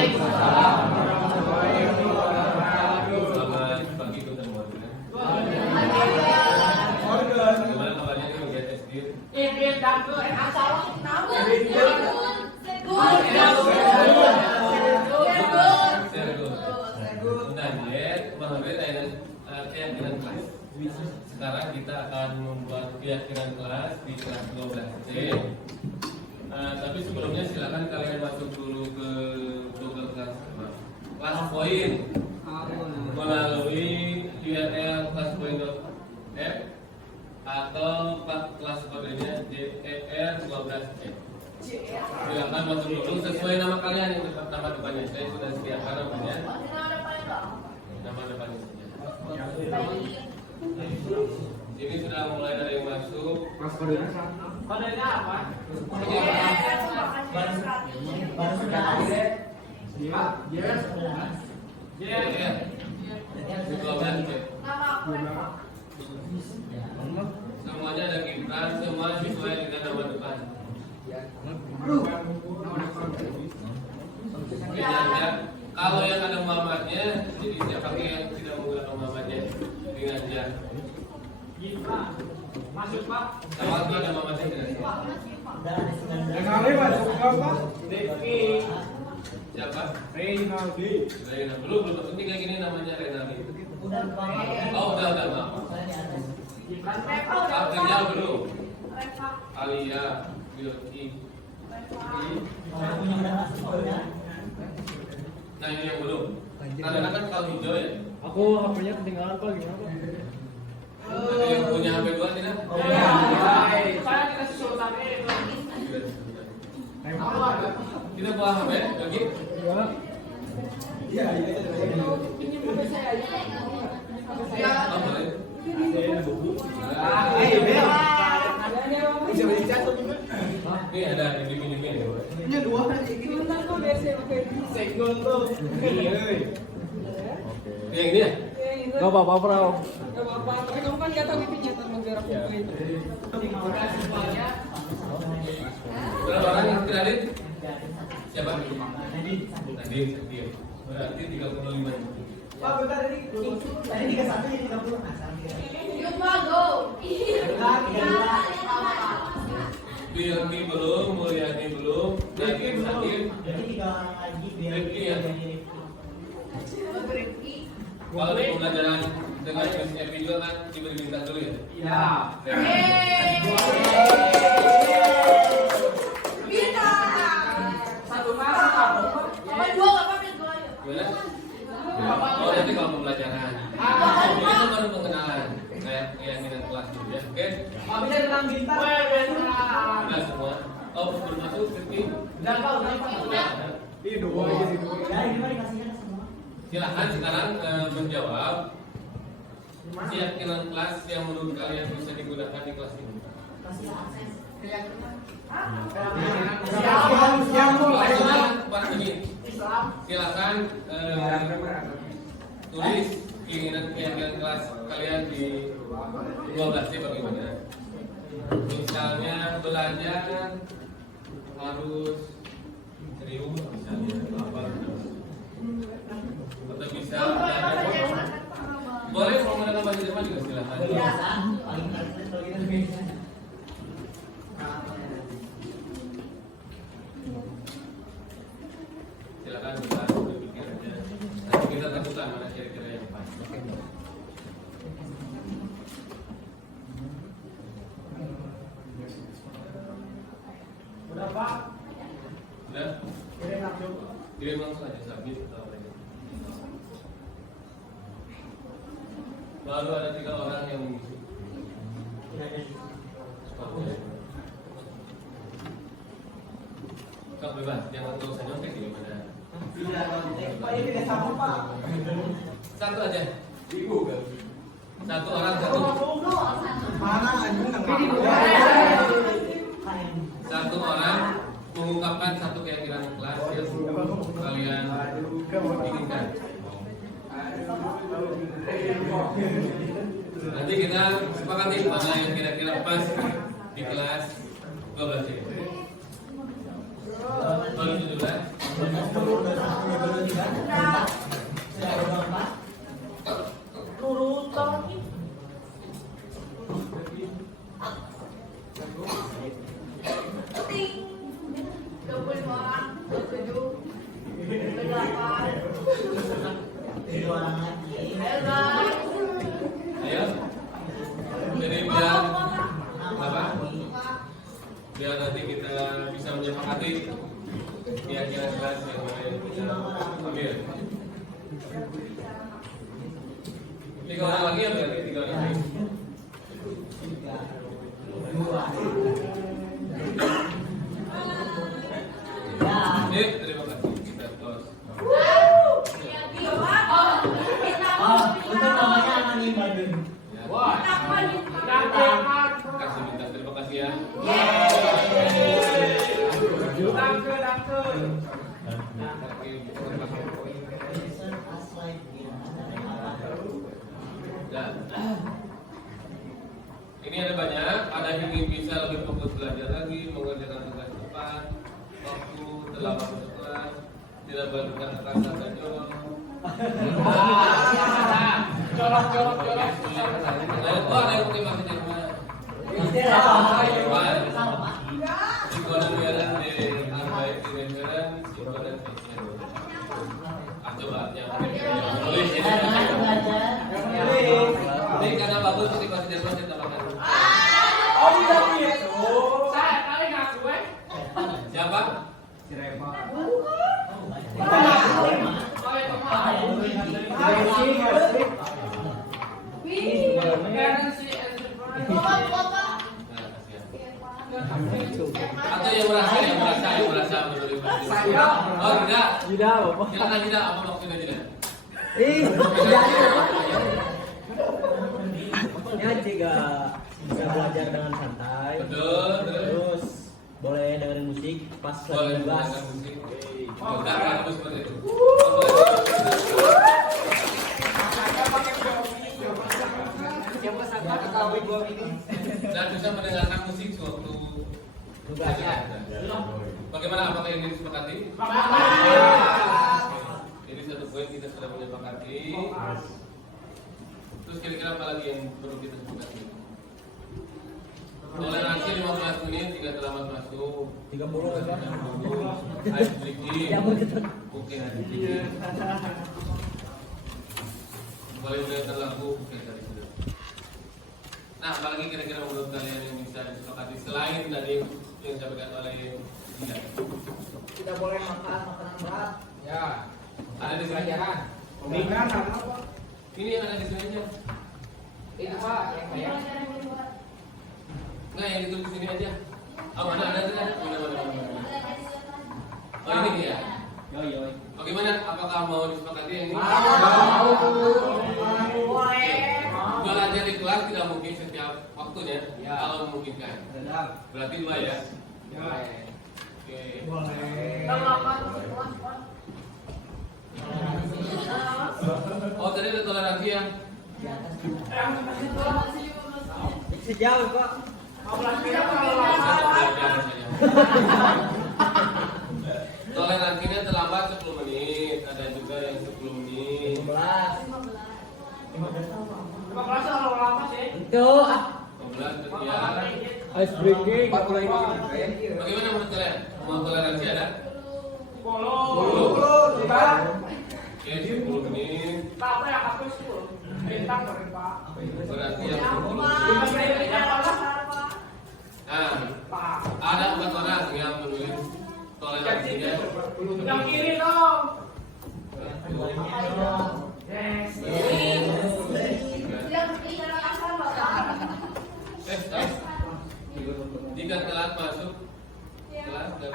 Selamat pagi untuk semua. Gimana kabarnya nih ujian SD? Keyakinan kelas. Sekarang kita akan membuat keyakinan kelas di kelas 12C. Tapi sebelumnya silakan kalian masuk dulu ke Google Classroom. Kelas poin melalui URL classpoint.app atau kelas kodenya JER12C. Silakan masuk dulu sesuai nama kalian yang nama depannya. Saya sudah sediakan namanya. Nama depannya saja. Ini sudah mulai dari yang masuk. Mas kodenya apa? Semuanya ada Gibran, semua sesuai dengan nama depan. Biasanya kalau yang ada Muhammadnya, jadi siapa yang tidak menggunakan Muhammadnya dengan dia. Masuk Pak. Kalau tidak ada Muhammadnya tidak. Renaldi masuk apa? Devi. Siapa? Renaldi. Belum penting kayak gini namanya Renaldi. Oh udah maaf. Artinya belum. Alia, Bilki. Nah ini yang belum. Karena kan kalau hijau ya. Aku HP-nya ketinggalan Pak, gimana Pak? Ada yang punya HP gua tidak? Saya kita susul sampai. Kita bawa HP lagi? Iya. Oh, boleh. Ini ada di sini. Ini dua aja gitu. Senggol tuh. Yang ini ya? Gak apa-apa, Bro. Gak apa-apa, tapi kamu kan gak tahu IP-nya tentang jarak buku itu. Berapa orang yang terakhir? Siapa? Tadi. Berarti 35. Pak, bentar ini. Tadi 31 jadi 30. Bilki belum, Mulyani belum, Nadim Sakim. Jadi 3 orang lagi biar Rifki ya? jadi Kalau di pembelajaran dengan USF juga kan diberi bintang dulu ya? Iya. Satu masa. Gimana? Oh nanti kalau pembelajaran. Ini baru pengenalan. Kayak keyakinan kelas dulu ya, oke? Tapi dari dalam bintang. Nah semua. Oh belum masuk, Rifki? Ini dua aja sih. Dari gimana dikasihnya semua? Silahkan sekarang menjawab keyakinan kelas yang menurut kalian bisa digunakan di kelas ini. Kasih akses. Yang mulai. Silakan tulis keyakinan kelas kalian di 12C bagaimana? Misalnya belajar harus serius misalnya apa? Atau bisa boleh menggunakan bahasa Jerman juga silakan. Silakan kita berpikir aja. Nanti kita tentukan mana kira-kira yang pas. Udah Pak. Sudah? Kirim langsung aja submit atau apa aja. Baru ada 3 orang yang mengisi. Kau bebas, jangan tahu saya nyontek di mana. Pak ini tidak sama Pak. Satu aja. Di Google. Satu orang satu. Mana anjing Satu orang mengungkapkan satu keyakinan kelas yang kalian inginkan. Nanti kita sepakati mana yang kira-kira pas di kelas 12 ini. 2017. Ayo. Jadi biar apa? Biar nanti kita bisa menyepakati keyakinan kelas yang mana yang kita ambil. 3 orang lagi ya, berarti 3 orang lagi. Sip, terima kasih. Kita close. Untuk namanya anonim Bandung. Wah, kasih minta terima kasih ya. Dan ini ada banyak, ada yang ingin bisa lebih fokus belajar lagi, mengerjakan tugas cepat, waktu terlambat masuk kelas, tidak melakukan kekerasan dan jorok. Jorok. Oh, ada yang pakai bahasa Jerman. Psikologian de Arbeit Direktoran Psikologi dan Fashion. Coba yang tulis ini karena bagus pakai bahasa Jerman saya tambahkan. Saya kali ngaku Siapa? Si Rema. Atau yang merasa menurut Saya. Oh tidak. Tidak, Bapak. Jangan tidak apa maksudnya tidak? Ya jika bisa belajar dengan santai. Betul. Terus boleh dengerin musik pas Boleh lagi ngebahas. menggunakan musik. Kita akan terus seperti itu. Siapa sangka ketahui gua ini. Dan bisa mendengarkan musik sewaktu Tugasnya. Bagaimana, apakah ini disepakati? Jadi satu poin kita sudah menyepakati. Terus kira-kira apa lagi yang perlu kita sepakati? Toleransi 15 menit jika terlambat masuk. 30 kan? Ice breaking. Ya, begitu. Oke, ice breaking. Boleh udah terlalu oke tadi sudah. Nah, apalagi kira-kira menurut kalian yang bisa disepakati selain tadi yang disampaikan oleh dia? Tidak boleh makan makanan berat. Ya. Ada di sini. Pelajaran. Pembimbingan apa? Ini yang ada di sini aja. Itu Pak, yang kayak Enggak, yang ditulis di sini aja. Oh, mana ada kan? Mana. Oh, ini dia. Bagaimana? Apakah mau disepakati yang ini? Belajar di kelas tidak mungkin setiap waktunya, Ya. kalau memungkinkan. Berarti 2 ya. Oke. Oh, tadi ada toleransi ya? Sejauh Pak. Toleransinya terlambat 10 menit, ada juga yang 10 menit. 15. 15 kalau lama sih. Itu 15 setia. ice breaking. Bagaimana menurut kalian? Mau toleransi ada? 10. Oke, 10 menit. Apa yang hapus 10? Bintang Pak. Berarti yang 10 menit. Nah, ada 4 orang yang menulis toleransinya. Yang kiri dong. Yes. Jika telat masuk kelas dan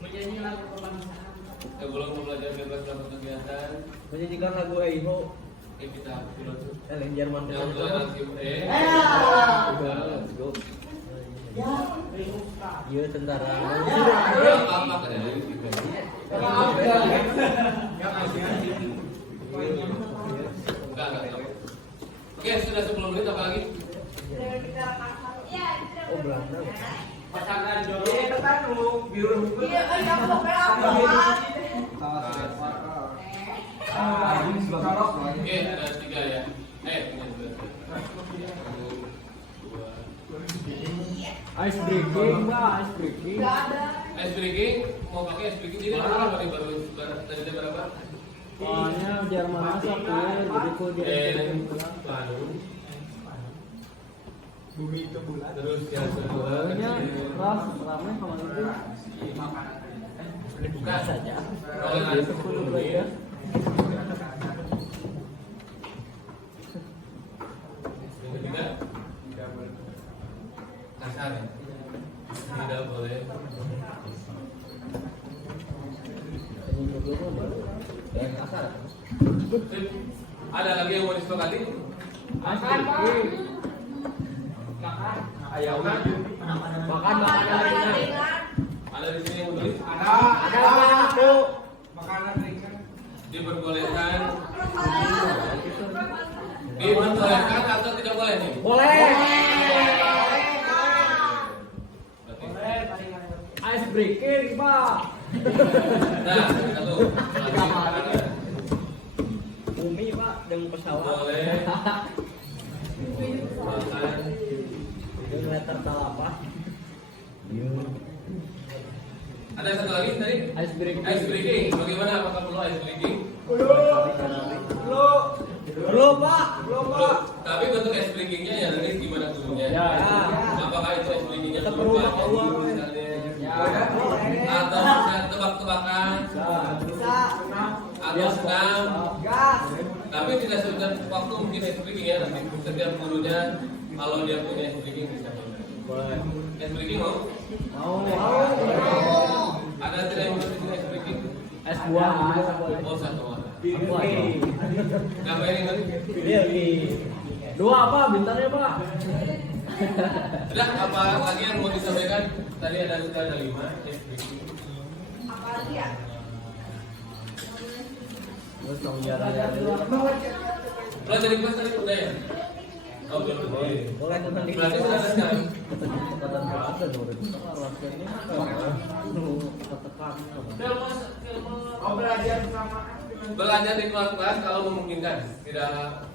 Menyanyi lagu kebangsaan. sebelum belajar bebas dalam kegiatan, Menyanyikan lagu Eiho. kita pilot Yang Jerman yang toleransi Let's go. Iya tentara. apa kan ya? Enggak. Oke, sudah 10 menit apa lagi? Oh Belanda. Pasangan jodoh. Iya, kan lu biru. Iya, kan kamu apa? breaking, Mbak, ice breaking. Nggak ada. Ice breaking, mau pakai ice breaking jadi apa nih baru tadi jam berapa? Soalnya biar masak ya, jadi kok dia Bumi ke bulan. Terus yang kedua soalnya ras ramai sama itu buka saja. Kalau ada 10 menit. Yang ketiga kasar, tidak boleh. Dan kasar. Ada lagi yang mau disepakati? Ice breaking. Ayam. Makan makanan ringan. Ada di sini yang mau tulis? Ada. Makanan ringan. Diperbolehkan. Diperbolehkan atau tidak boleh nih? Boleh. Berarti. Ice breaking, Pak. Nah, satu. Lagi. Bumi, Pak, dengan pesawat. Boleh. Makan. Dengan letter talapa. Ada satu lagi tadi? Ice breaking. Ice breaking. Bagaimana? Apakah perlu ice breaking? Perlu, Pak. Perlu. Tapi bentuk ice breakingnya ya nanti gimana dulunya? Ya. Apakah itu ice breakingnya Tetap berupa perlu, Pak. janji misalnya? Ya. Atau misalnya tebak-tebakan? Bisa. Atau senam? Gas. Tapi tidak sebentar waktu mungkin ice breaking ya nanti setiap gurunya kalau dia punya ice breaking bisa. Boleh. Ice breaking mau? Mau. Ada tidak yang mau ice breaking? Es buah juga boleh. Oh satu orang. Aku aja. Ngapain ini tadi? Pilih. Dua apa bintangnya, Pak? Udah apa lagi yang mau disampaikan? Tadi sudah ada 5 ice breaking. Apa lagi ya? Terus tanggung jawab. Pelajaran kelas tadi udah ya? Oh belum. Boleh tentang di. Berarti sudah selesai. Catatan ada dong. Rasanya tekan. Oh, belajar sama. Belajar di kelas-kelas kalau memungkinkan, tidak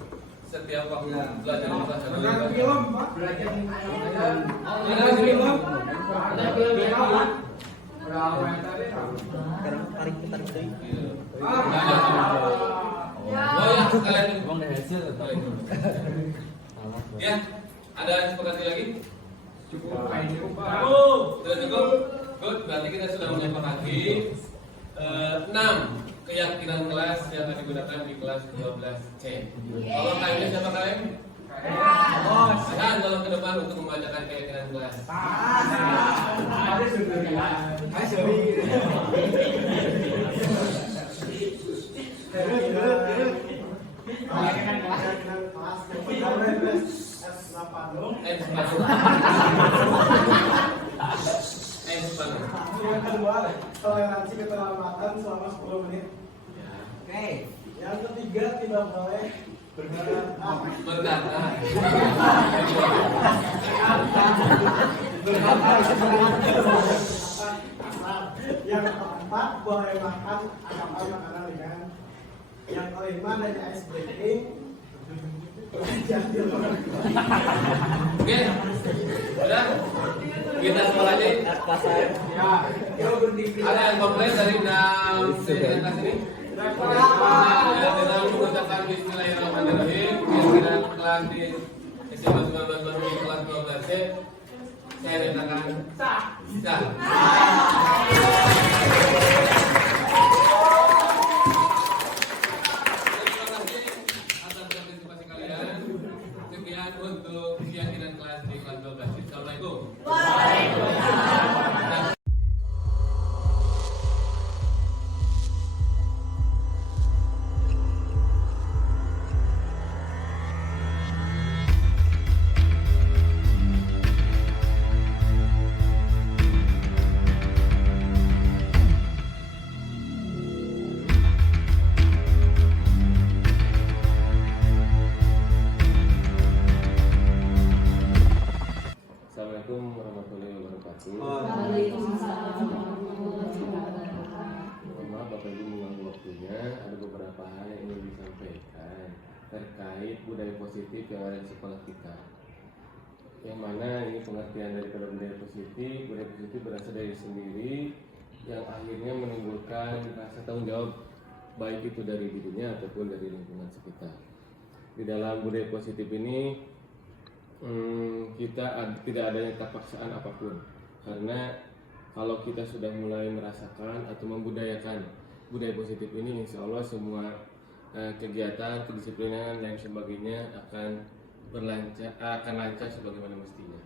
setiap waktu belajar di kelas. Belajar film, Pak. Belajar di Ada film? Ada film apa? Berapa yang tadi? Sekarang tarik deh. Oh ya, kalian Emang ada hasil atau? ya, ada seperti lagi? Cukup ini, Pak. Sudah cukup? Good, berarti kita sudah menyepakati 6 keyakinan kelas yang akan digunakan di kelas 12C. Kalau kalian siapa kalian? Bos. Silahkan tolong ke depan untuk membacakan keyakinan kelas. Ada sendirian. Sorry. Yang kedua, toleransi keterlambatan selama 10 menit. Oke. Yang ketiga, tidak boleh Berkata. Yang keempat, boleh makan atau makanan ringan. Yang kelima, dari ice breaking. Oke, udah kita sekolahnya. Ya, Ada yang komplain dari 6 presentasi ini? Yang tidak mengucapkan Bismillahirrahmanirrahim. Yang tidak kelas di SMA 19 Bandung kelas 12C, saya nyatakan sah. Terima kasih atas partisipasi kalian. Sekian untuk keyakinan kelas di kelas 12. Assalamualaikum. Assalamualaikum warahmatullahi wabarakatuh. Mohon maaf Bapak Ibu mengganggu waktunya. Ada beberapa hal yang ingin disampaikan terkait budaya positif yang ada di sekolah kita. yang mana ini pengertian daripada budaya positif. Budaya positif berasal dari sendiri yang akhirnya menimbulkan rasa tanggung jawab baik itu dari dirinya ataupun dari lingkungan sekitar. Di dalam budaya positif ini tidak adanya kepaksaan apapun, karena kalau kita sudah mulai merasakan atau membudayakan budaya positif ini, insya Allah semua kegiatan, kedisiplinan dan sebagainya akan lancar sebagaimana mestinya.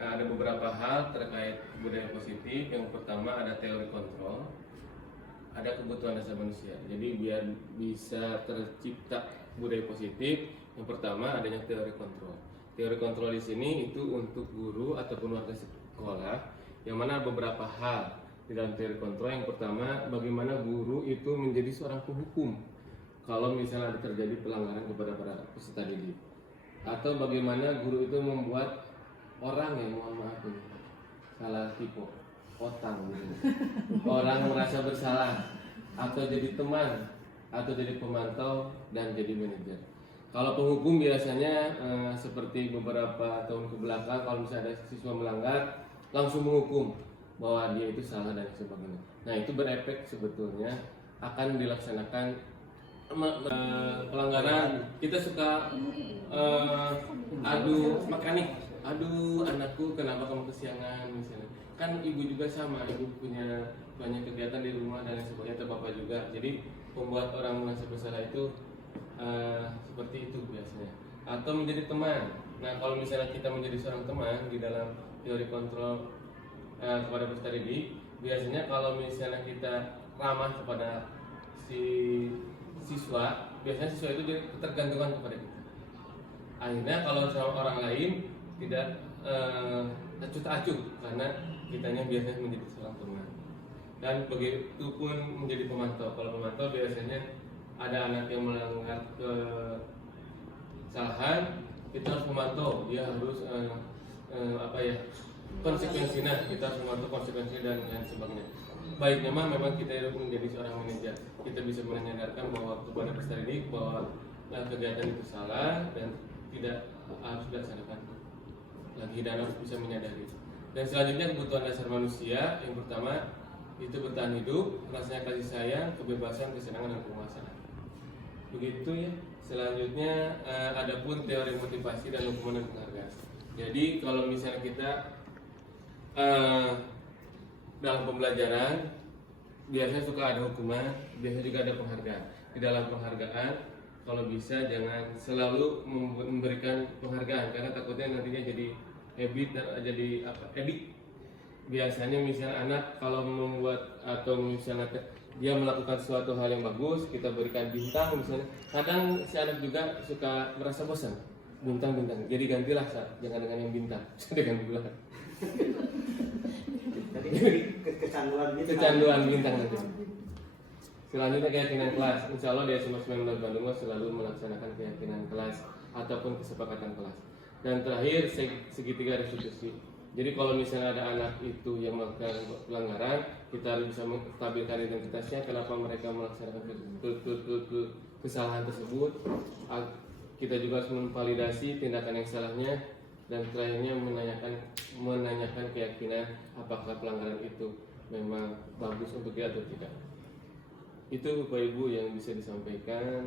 Nah, ada beberapa hal terkait budaya positif. Yang pertama ada teori kontrol, ada kebutuhan dasar manusia. Jadi biar bisa tercipta budaya positif, yang pertama adanya teori kontrol. Teori kontrol di sini itu untuk guru ataupun warga sekolah, yang mana beberapa hal di dalam teori kontrol. Yang pertama, bagaimana guru itu menjadi seorang penghukum kalau misalnya ada terjadi pelanggaran kepada para peserta didik, atau bagaimana guru itu membuat orang yang mohon maaf ini salah tipe otang gitu. Orang merasa bersalah atau jadi teman atau jadi pemantau dan jadi manajer. Kalau penghukum biasanya seperti beberapa tahun ke belakang, kalau misalnya ada siswa melanggar langsung menghukum bahwa dia itu salah dan sebagainya. Nah, itu berefek sebetulnya akan dilaksanakan pelanggaran. Kita suka adu mekanik, aduh anakku kenapa kamu kesiangan misalnya. Kan ibu juga sama, ibu punya banyak kegiatan di rumah dan lain sebagainya, atau bapak juga. Jadi membuat orang merasa bersalah itu seperti itu biasanya. Atau menjadi teman. Nah, kalau misalnya kita menjadi seorang teman di dalam teori kontrol kepada peserta didik, biasanya kalau misalnya kita ramah kepada si siswa, biasanya siswa itu jadi ketergantungan kepada kita. Akhirnya kalau sama orang lain tidak acuh-acuh, karena kitanya biasanya menjadi seorang teman. Dan begitu pun menjadi pemantau. Kalau pemantau biasanya ada anak yang melanggar kesalahan, kita harus memantau, dia harus konsekuensinya, kita harus memantau konsekuensinya dan lain sebagainya. Baiknya memang kita menjadi seorang manajer, kita bisa menyadarkan bahwa kepada peserta didik bahwa kegiatan itu salah dan tidak harus dilaksanakan lagi, dan harus bisa menyadari. Dan selanjutnya kebutuhan dasar manusia, yang pertama itu bertahan hidup, rasanya kasih sayang, kebebasan, kesenangan dan penguasaan. Begitu ya. Selanjutnya ada pun teori motivasi dan hukuman dan penghargaan. Jadi kalau misalnya kita dalam pembelajaran biasanya suka ada hukuman, biasanya juga ada penghargaan. Di dalam penghargaan kalau bisa jangan selalu memberikan penghargaan, karena takutnya nantinya jadi habit dan jadi edik. Biasanya misalnya anak kalau membuat atau misalnya dia melakukan suatu hal yang bagus, kita berikan bintang misalnya. Kadang si anak juga suka merasa bosan, bintang-bintang. Jadi gantilah, jangan dengan yang bintang, dengan bulan. Tadi kecanduan gitu. Kecanduan bintang nanti. Selanjutnya keyakinan kelas. Insya Allah di SMA 19 Bandung selalu melaksanakan keyakinan kelas ataupun kesepakatan kelas. Dan terakhir segitiga restitusi. Jadi kalau misalnya ada anak itu yang melakukan pelanggaran, kita harus bisa menstabilkan identitasnya, kenapa mereka melaksanakan kesalahan tersebut. Kita juga harus memvalidasi tindakan yang salahnya, dan terakhirnya menanyakan keyakinan apakah pelanggaran itu memang bagus untuk dia atau tidak. Itu Bapak Ibu yang bisa disampaikan.